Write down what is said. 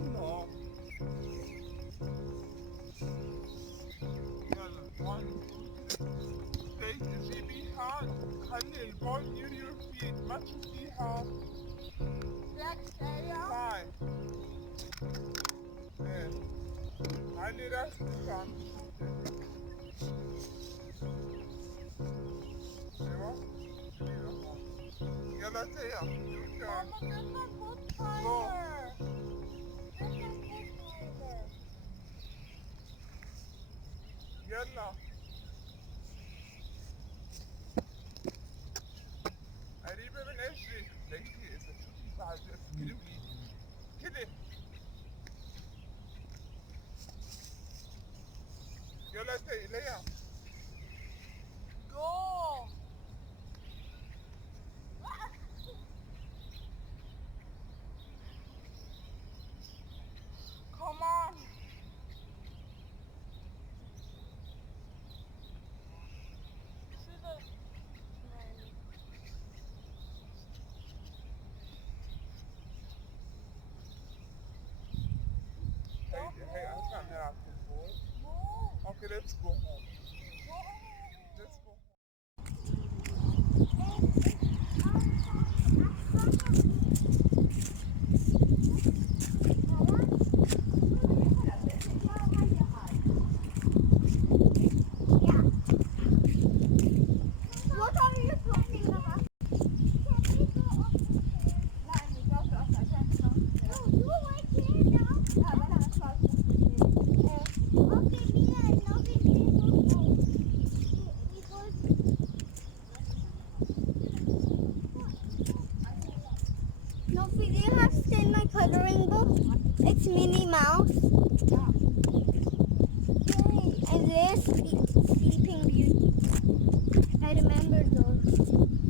يلا يلا 1 2 تجيبيها خلي البول near your feet ما تشوفيها هاي ايه علي راسك عم ايوه جميلة هون يلا تيا your turn go يلا قريبة من اجري ليكي اذا تشوفي بعد افكري وليدي كده يلا تي ليا Go! Come on! To the هي هنطلع نلعب فوتبول Move! اوكي let's go home Go! let's go home What are you talking about? No, you wait here now. Okay, Mia, nothing because no, do you have seen my coloring book? It's Minnie Mouse. Yay. And there's Sleeping Beauty. I remember those.